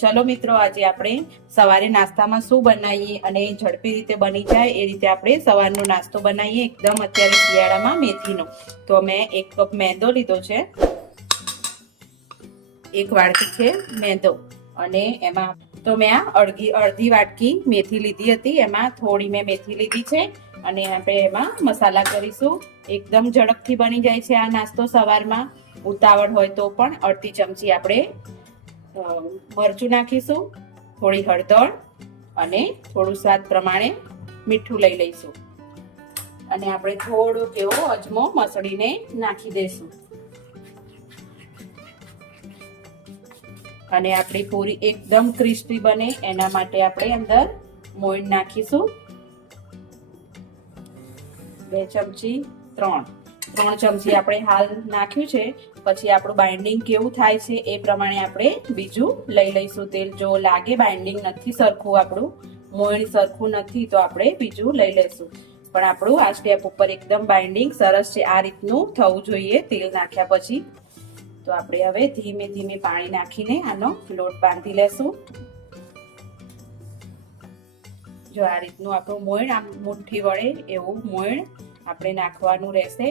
ચલો મિત્રો, આજે આપણે સવારે નાસ્તામાં શું બનાવીએ અને ઝડપી રીતે બની જાય એ રીતે આપણે સવારનો નાસ્તો બનાવીએ એકદમ અત્યારે શિયાળામાં મેથીનો. તો મેં 1 કપ મેંદો લીધો છે, 1 વાટકી છે મેંદો, અને એમાં તો મેં અડધી વાટકી મેથી લીધી હતી. એમાં થોડી મેં મેથી લીધી છે અને આપણે એમાં મસાલા કરીશું. એકદમ ઝડપથી બની જાય છે આ નાસ્તો સવારમાં. ઉતાવળ હોય તો પણ અડધી ચમચી આપણે મરચું નાખીશું, થોડી હળદર અને થોડું સ્વાદ પ્રમાણે મીઠું લઈ લઈશું, અને આપણે થોડો એવો અજમો મસળીને નાખી દઈશું. અને આપણી પૂરી એકદમ ક્રિસ્પી બને એના માટે આપણે અંદર મોઈન નાખીશું. 2 ચમચી 3 ચમચી આપણે હાલ નાખ્યું છે. પછી આપણું બાઇન્ડિંગ કેવું થાય છે એ પ્રમાણે આપણે બીજું લઈ લઈશું તેલ. જો લાગે બાઇન્ડિંગ નથી સરખું, આપણું મોઈન સરખું નથી, તો આપણે બીજું લઈ લઈશું. પણ આપણું આ સ્ટેપ ઉપર એકદમ બાઇન્ડિંગ સરસ છે. આ રીતનું થવું જોઈએ તેલ નાખ્યા પછી. તો આપણે હવે ધીમે ધીમે પાણી નાખીને આનો લોટ બાંધી લેશું. જો આ રીતનું આપણું મોઈણ આમ મુઠ્ઠી વળે એવું મોઈણ આપણે નાખવાનું રહેશે.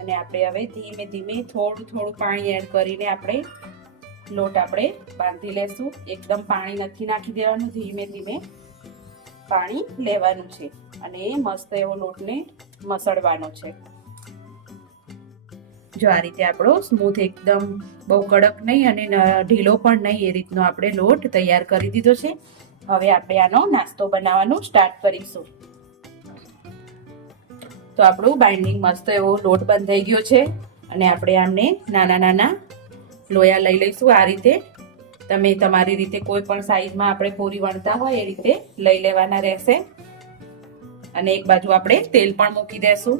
અને આપણે હવે ધીમે ધીમે થોડું પાણી એડ કરીને આપણે લોટ આપણે બાંધી લેશું. એકદમ પાણી નથી નાખી દેવાનું, ધીમે ધીમે પાણી લેવાનું છે અને મસ્ત એવો લોટને મસળવાનો છે. જો આ રીતે આપણો સ્મૂથ, એકદમ બહુ કડક નહીં અને ઢીલો પણ નહીં, એ રીતનો આપણે લોટ તૈયાર કરી દીધો છે. હવે આપણે આનો નાસ્તો બનાવવાનું સ્ટાર્ટ કરીશું. તો આપણું બાઇન્ડિંગ મસ્ત એવો લોટ બંધાઈ ગયો છે અને આપણે આમને નાના નાના લોયા લઈ લઈશું. આ રીતે તમે તમારી રીતે કોઈ પણ સાઈઝમાં આપણે પૂરી વણતા હોય એ રીતે લઈ લેવાના રહેશે. અને એક બાજુ આપણે તેલ પણ મૂકી દેશું.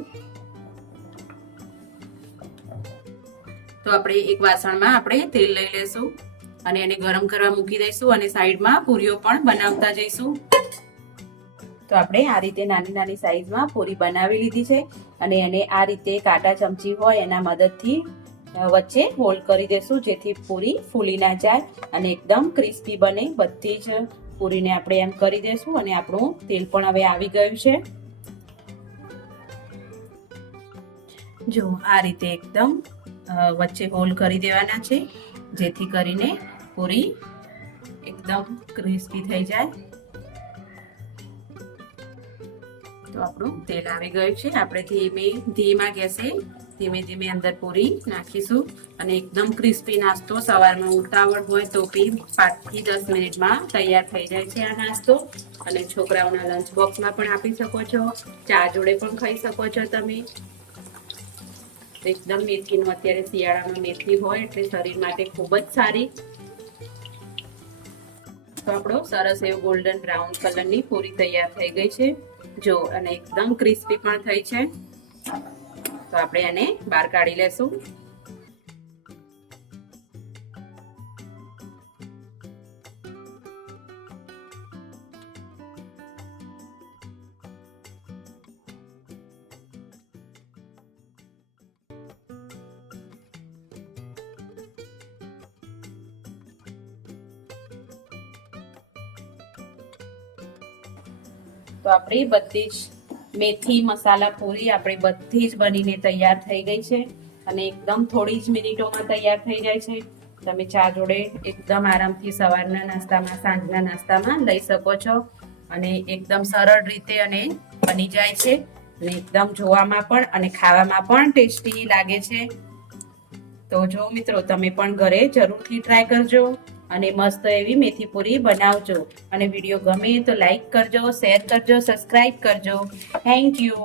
તો આપણે એક વાસણમાં આપણે તેલ લઈ લેશું અને એને ગરમ કરવા મૂકી દઈશું અને સાઈડમાં પૂરીઓ પણ બનાવતા જઈશું. તો આપણે આ રીતે નાની નાની સાઈઝમાં પૂરી બનાવી લીધી છે અને એને આ રીતે કાંટા ચમચી હોય એના મદદથી વચ્ચે હોલ કરી દેશું, જેથી પૂરી ફૂલી ના જાય અને એકદમ ક્રિસ્પી બને. બધી જ પૂરીને આપણે એમ કરી દેશું અને આપણું તેલ પણ હવે આવી ગયું છે. જો આ રીતે એકદમ વચ્ચે હોલ કરી દેવાના છે, જેથી કરીને પૂરી એકદમ ક્રિસ્પી થઈ જાય. તો આપણું તેલ આવી ગયું છે. આપણે ધીમા ગેસે ધીમે ધીમે અંદર પૂરી નાખીશું અને એકદમ ક્રિસ્પી નાસ્તો સવારમાં ઉતાવળ હોય તો બી 5 થી 10 મિનિટમાં તૈયાર થઈ જાય છે આ નાસ્તો. અને છોકરાઓના લંચ બોક્સમાં પણ આપી શકો છો, ચા જોડે પણ ખાઈ શકો છો તમે. એકદમ મેથીનું અત્યારે શિયાળામાં મેથી હોય એટલે શરીર માટે ખૂબ જ સારી. તો આપણો સરસ એવો ગોલ્ડન બ્રાઉન કલરની પૂરી તૈયાર થઈ ગઈ છે. જો, અને એકદમ ક્રિસ્પી પણ થઈ છે. તો આપણે એને બહાર કાઢી લેશું. તો આપણી બધી જ મેથી મસાલા પૂરી આપણી બધી જ બનીને તૈયાર થઈ ગઈ છે અને એકદમ થોડી જ મિનિટોમાં તૈયાર થઈ જાય છે. તમે ચા જોડે એકદમ આરામથી સવારના નાસ્તામાં, સાંજના નાસ્તામાં લઈ શકો છો અને એકદમ સરળ રીતે અને બની જાય છે અને એકદમ જોવામાં પણ અને ખાવામાં પણ ટેસ્ટી લાગે છે. તો જો મિત્રો, તમે પણ ઘરે જરૂરથી ટ્રાય કરજો અને મસ્ત એવી મેથી પૂરી બનાવજો. અને વિડીયો ગમે તો લાઈક કરજો, શેર કરજો, સબસ્ક્રાઇબ કરજો. Thank you.